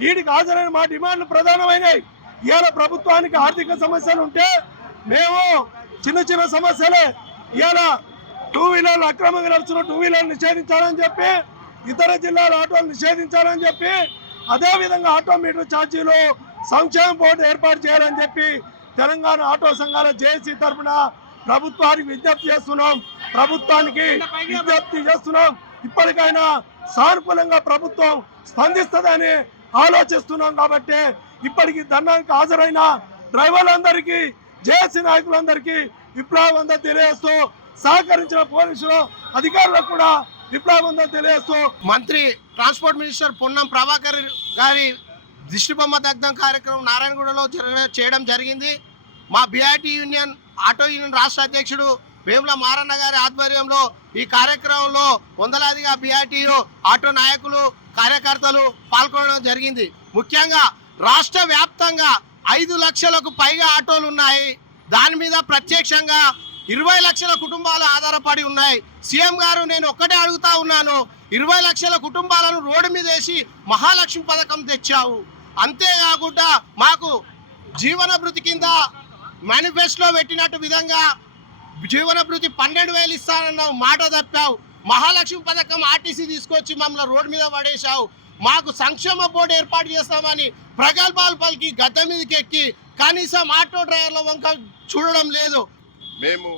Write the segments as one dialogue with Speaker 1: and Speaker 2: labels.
Speaker 1: వీడికి హాజరైన మా డిమాండ్లు ప్రధానమైనవి. ఇవాళ ప్రభుత్వానికి ఆర్థిక సమస్యలు ఉంటే మేము చిన్న చిన్న సమస్యలే. ఇవాళ టూ వీలర్లు అక్రమంగా నడుచున్న టూ వీలర్లు నిషేధించాలని చెప్పి ఇతర జిల్లాల ఆటోలు నిషేధించాలని చెప్పి అదేవిధంగా ఆటో మీటర్ ఛార్జీలు సంక్షేమ బోర్డు ఏర్పాటు చేయాలని చెప్పి తెలంగాణ ఆటో సంఘాల జేఏసీ తరఫున ప్రభుత్వానికి విజ్ఞప్తి చేస్తున్నాం. ప్రభుత్వానికి విజ్ఞప్తి చేస్తున్నాం. ఇప్పటికైనా సానుకూలంగా ప్రభుత్వం స్పందిస్తుందని ఆలోచిస్తున్నాం కాబట్టి ఇప్పటికి ధర్నానికి హాజరైన డ్రైవర్లందరికీ జేఏసీ నాయకులందరికీ విప్లవంగా తెలియజేస్తూ సహకరించిన పోలీసులు అధికారులకు కూడా విప్లవంగా తెలియజేస్తూ.
Speaker 2: మంత్రి ట్రాన్స్పోర్ట్ మినిస్టర్ పొన్నం ప్రభాకర్ గారి దిష్టిబొమ్మ దగ్ధం కార్యక్రమం నారాయణగూడలో జరగ- చేయడం జరిగింది. మా బీఆర్టీ యూనియన్ ఆటో యూనియన్ రాష్ట్ర అధ్యక్షుడు వేముల మారన్న గారి ఆధ్వర్యంలో ఈ కార్యక్రమంలో వందలాదిగా బీఆర్టీయు ఆటో నాయకులు కార్యకర్తలు పాల్గొనడం జరిగింది. ముఖ్యంగా రాష్ట్ర వ్యాప్తంగా ఐదు లక్షలకు పైగా ఆటోలు ఉన్నాయి. దాని మీద ప్రత్యక్షంగా ఇరవై లక్షల కుటుంబాలు ఆధారపడి ఉన్నాయి. సీఎం గారు నేను ఒక్కటే అడుగుతా ఉన్నాను ఇరవై లక్షల కుటుంబాలను రోడ్డు మీద వేసి మహాలక్ష్మి పథకం తెచ్చావు. అంతేకాకుండా మాకు జీవన భృతి కింద మేనిఫెస్టోలో పెట్టినట్టు విధంగా జీవనభృతి పన్నెండు వేలు ఇస్తానన్నావు మాట తప్పావు. మహాలక్ష్మి పథకం ఆర్టీసీ తీసుకొచ్చి మమ్మల్ని రోడ్డు మీద పడేశావు. మాకు సంక్షేమ బోర్డు ఏర్పాటు చేస్తామని ప్రగల్భాలు పలికి గద్దె మీదకి ఎక్కి కనీసం ఆటో డ్రైవర్ల వంక చూడడం లేదు.
Speaker 3: మేము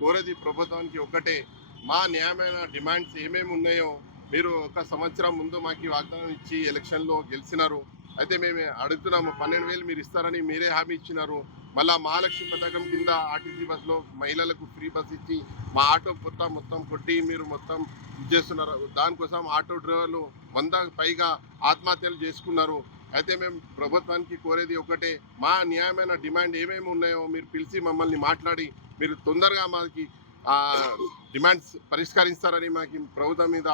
Speaker 3: కోరేది ప్రభుత్వానికి ఒకటే మా న్యాయమైన డిమాండ్స్ ఏమేమి ఉన్నాయో మీరు ఒక సంవత్సరం ముందు మాకు వాగ్దానం ఇచ్చి ఎలక్షన్లో గెలిచినారు. అయితే మేము అడుగుతున్నాము పన్నెండు వేలు మీరు ఇస్తారని మీరే హామీ ఇచ్చినారు. మళ్ళా మహాలక్ష్మి పథకం కింద ఆర్టీసీ బస్సులో మహిళలకు ఫ్రీ బస్ ఇచ్చి మా ఆటో మొత్తం మొత్తం కొట్టి మీరు మొత్తం చేస్తున్నారు. దానికోసం ఆటో డ్రైవర్లు వంద పైగా ఆత్మహత్యలు చేసుకున్నారు. అయితే మేము ప్రభుత్వానికి కోరేది ఒకటే మా న్యాయమైన డిమాండ్ ఏమేమి ఉన్నాయో మీరు పిలిచి మమ్మల్ని మాట్లాడి మీరు తొందరగా మాకి డిమాండ్స్ పరిష్కరిస్తారని మాకు ప్రభుత్వం మీద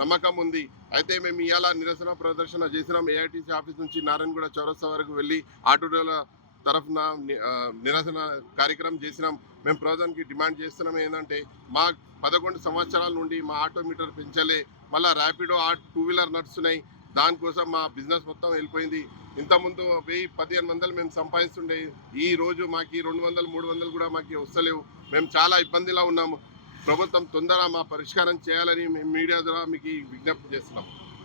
Speaker 3: నమ్మకం ఉంది అయితే మేము ఇవాళ నిరసన ప్రదర్శన చేసినాం. ఏఐటీసీ ఆఫీస్ నుంచి నారాయణగూడ చౌరస్తా వరకు వెళ్ళి ఆటో తరఫున నిరసన కార్యక్రమం చేసినాం. మేము ప్రభుత్వానికి డిమాండ్ చేస్తున్నాం ఏంటంటే మా పదకొండు సంవత్సరాల నుండి మా ఆటో మీటర్ పెంచలే. మళ్ళీ ర్యాపిడో ఆ టూ వీలర్ నడుస్తున్నాయి. దానికోసం మా బిజినెస్ మొత్తం వెళ్ళిపోయింది. ఇంతకుముందు వెయ్యి పదిహేను వందలు మేము సంపాదిస్తుండే. ఈ రోజు మాకు రెండు వందలు మూడు వందలు కూడా మాకు వస్తలేవు. మేము చాలా ఇబ్బందిలో ఉన్నాము. ప్రభుత్వం తొందరగా మా పరిష్కారం చేయాలని మేము మీడియా ద్వారా మీకు విజ్ఞప్తి చేస్తున్నాం.